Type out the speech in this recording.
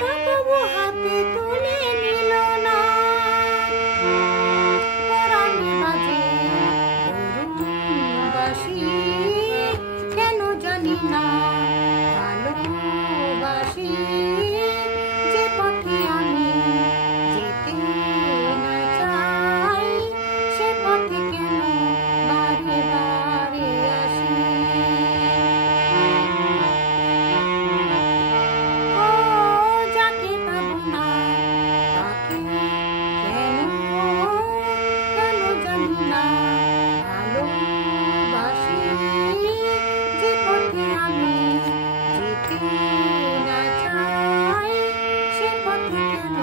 তা কবু হাতে তুলে নিল না। পরাণে বাজে করুণ বাঁশি, কেন জানি না ভালোবাসি। যে পথে আমি যেতে না চাই, সে পথে কেন বারে বারে আসি। ও যাকে পাবো না তাকে কেন জানি না ভালোবাসি। যে পথে আমি যেতে না চাই, সে পথে কেন